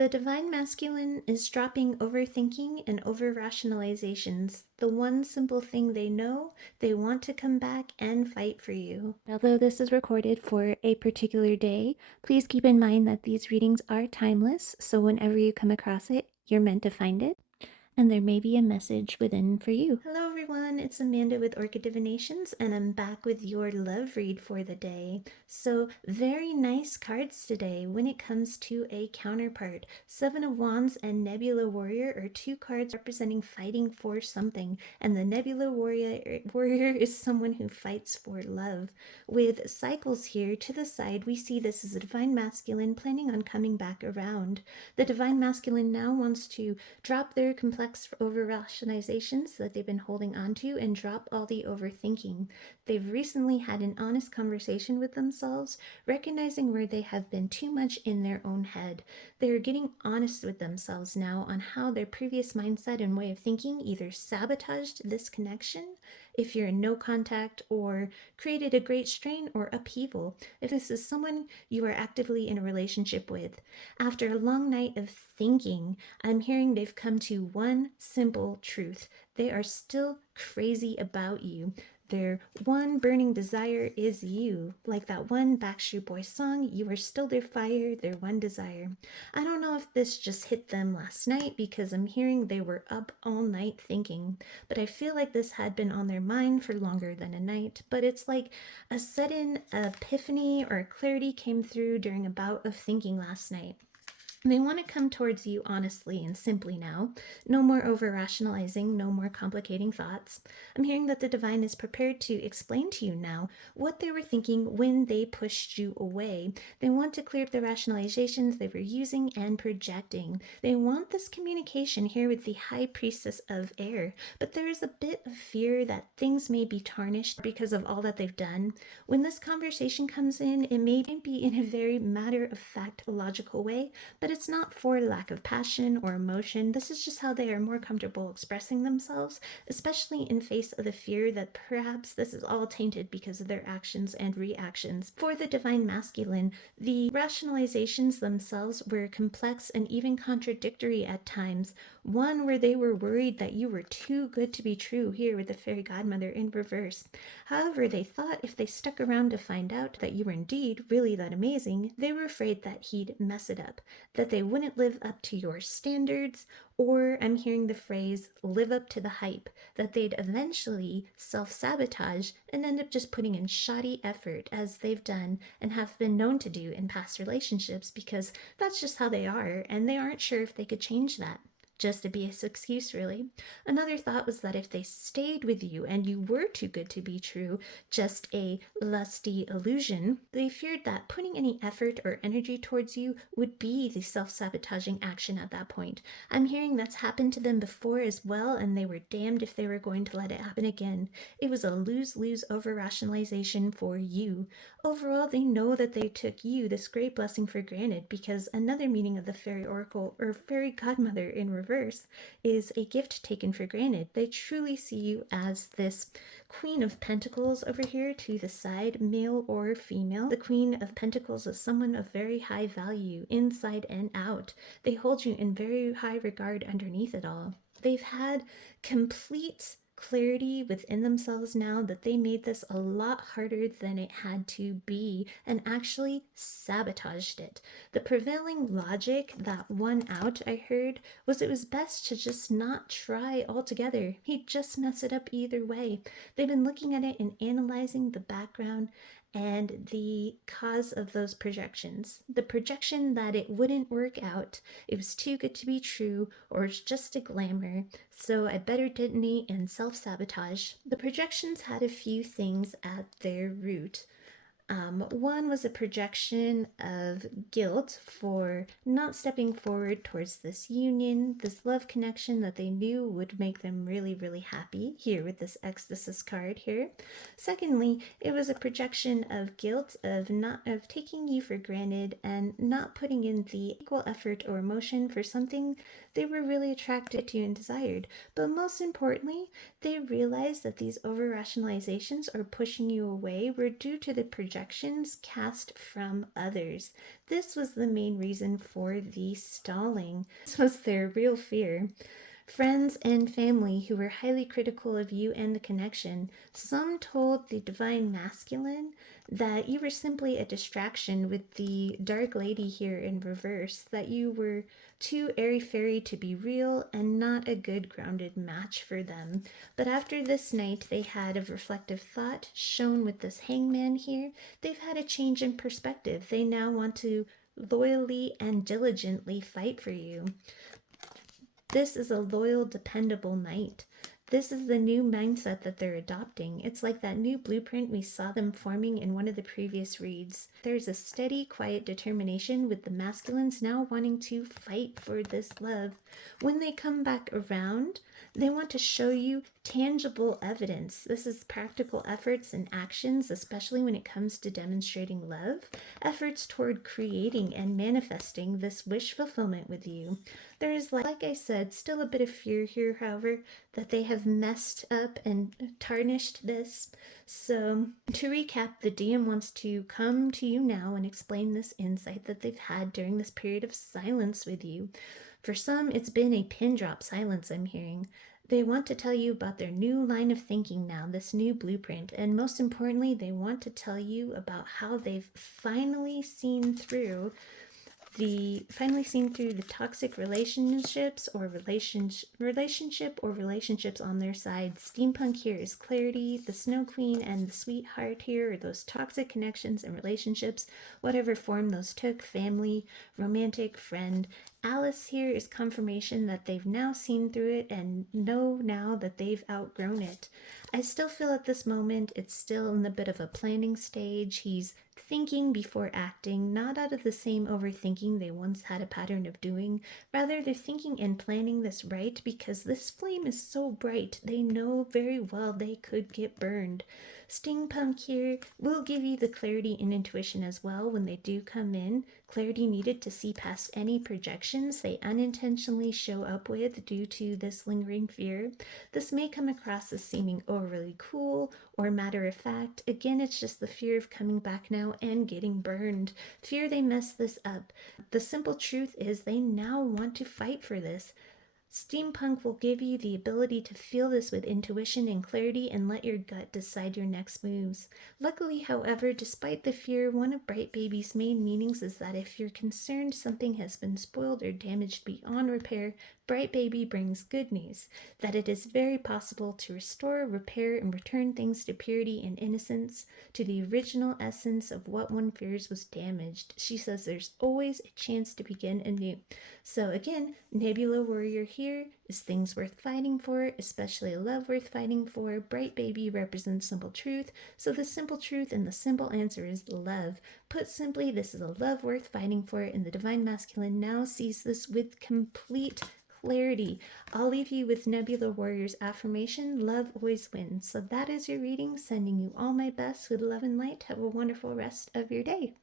The divine masculine is dropping overthinking and over rationalizations. The one simple thing they know, they want to come back and fight for you. Although this is recorded for a particular day, please keep in mind that these readings are timeless, so whenever you come across it, you're meant to find it, and there may be a message within for you. Hello everyone, it's Amanda with Orchid Divinations, and I'm back with your love read for the day. So very nice cards today when it comes to a counterpart. Seven of Wands and Nebula Warrior are two cards representing fighting for something, and the Nebula Warrior is someone who fights for love. With cycles here to the side, we see this as a divine masculine planning on coming back around. The divine masculine now wants to drop their complex over rationalizations that they've been holding on to and drop all the overthinking. They've recently had an honest conversation with themselves, recognizing where they have been too much in their own head. They're getting honest with themselves now on how their previous mindset and way of thinking either sabotaged this connection, if you're in no contact, or created a great strain or upheaval, if this is someone you are actively in a relationship with. After a long night of thinking, I'm hearing they've come to one simple truth. They are still crazy about you. Their one burning desire is you. Like that one Backstreet Boys song, you are still their fire, their one desire. I don't know if this just hit them last night because I'm hearing they were up all night thinking, but I feel like this had been on their mind for longer than a night. But it's like a sudden epiphany or clarity came through during a bout of thinking last night. They want to come towards you honestly and simply now. No more over rationalizing, no more complicating thoughts. I'm hearing that the divine is prepared to explain to you now what they were thinking when they pushed you away. They want to clear up the rationalizations they were using and projecting. They want this communication here with the high priestess of air, but there is a bit of fear that things may be tarnished because of all that they've done. When this conversation comes in, it may be in a very matter-of-fact, logical way, but it's not for lack of passion or emotion. This is just how they are more comfortable expressing themselves, especially in face of the fear that perhaps this is all tainted because of their actions and reactions. For the divine masculine, the rationalizations themselves were complex and even contradictory at times. One where they were worried that you were too good to be true, here with the fairy godmother in reverse. However, they thought if they stuck around to find out that you were indeed really that amazing, they were afraid that he'd mess it up, that they wouldn't live up to your standards, or I'm hearing the phrase live up to the hype, that they'd eventually self-sabotage and end up just putting in shoddy effort as they've done and have been known to do in past relationships, because that's just how they are and they aren't sure if they could change that. Just a BS excuse, really. Another thought was that if they stayed with you and you were too good to be true, just a lusty illusion, they feared that putting any effort or energy towards you would be the self-sabotaging action at that point. I'm hearing that's happened to them before as well, and they were damned if they were going to let it happen again. It was a lose-lose over-rationalization for you. Overall, they know that they took you, this great blessing, for granted, because another meaning of the fairy oracle, or fairy godmother in reverse, is a gift taken for granted. They truly see you as this Queen of Pentacles over here to the side, male or female. The Queen of Pentacles is someone of very high value, inside and out. They hold you in very high regard underneath it all. They've had complete clarity within themselves now that they made this a lot harder than it had to be and actually sabotaged it. The prevailing logic that won out, I heard, was it was best to just not try altogether. He'd just mess it up either way. They've been looking at it and analyzing the background and the cause of those projections. The projection that it wouldn't work out, it was too good to be true, or it's just a glamour, so I better detonate and self-sabotage. The projections had a few things at their root. One was a projection of guilt for not stepping forward towards this union, this love connection that they knew would make them really, really happy, here with this ecstasis card here. Secondly, it was a projection of guilt of taking you for granted and not putting in the equal effort or emotion for something they were really attracted to and desired. But most importantly, they realized that these over rationalizations or pushing you away were due to the projection projections cast from others. This was the main reason for the stalling. This was their real fear. Friends and family who were highly critical of you and the connection. Some told the Divine Masculine that you were simply a distraction with the Dark Lady here in reverse, that you were too airy-fairy to be real and not a good grounded match for them. But after this night they had of reflective thought, shown with this hangman here, they've had a change in perspective. They now want to loyally and diligently fight for you. This is a loyal, dependable knight. This is the new mindset that they're adopting. It's like that new blueprint we saw them forming in one of the previous reads. There's a steady, quiet determination with the masculines now wanting to fight for this love. When they come back around, they want to show you tangible evidence. This is practical efforts and actions, especially when it comes to demonstrating love, efforts toward creating and manifesting this wish fulfillment with you. There is, like I said, still a bit of fear here, however, that they have messed up and tarnished this. So, to recap, the DM wants to come to you now and explain this insight that they've had during this period of silence with you. For some, it's been a pin drop silence, I'm hearing. They want to tell you about their new line of thinking now, this new blueprint, and most importantly, they want to tell you about how they've finally seen through the toxic relationships or relationships on their side. Steampunk here is clarity. The Snow Queen and the Sweetheart here are those toxic connections and relationships, whatever form those took, family, romantic, friend. Alice here is confirmation that they've now seen through it and know now that they've outgrown it. I still feel at this moment it's still in a bit of a planning stage. He's thinking before acting, not out of the same overthinking they once had a pattern of doing. Rather, they're thinking and planning this right because this flame is so bright. They know very well they could get burned. Steampunk here will give you the clarity and intuition as well when they do come in. Clarity needed to see past any projections they unintentionally show up with due to this lingering fear. This may come across as seeming overly cool or matter of fact. Again, it's just the fear of coming back now and getting burned. Fear they mess this up. The simple truth is they now want to fight for this. Steampunk will give you the ability to feel this with intuition and clarity and let your gut decide your next moves. Luckily, however, despite the fear, one of Bright Baby's main meanings is that if you're concerned something has been spoiled or damaged beyond repair, Bright Baby brings good news, that it is very possible to restore, repair, and return things to purity and innocence, to the original essence of what one fears was damaged. She says there's always a chance to begin anew. So again, Nebula Warrior here is things worth fighting for, especially love worth fighting for. Bright Baby represents simple truth, so the simple truth and the simple answer is love. Put simply, this is a love worth fighting for, and the Divine Masculine now sees this with complete clarity. I'll leave you with Nebula Warrior's affirmation, love always wins. So that is your reading, sending you all my best with love and light. Have a wonderful rest of your day.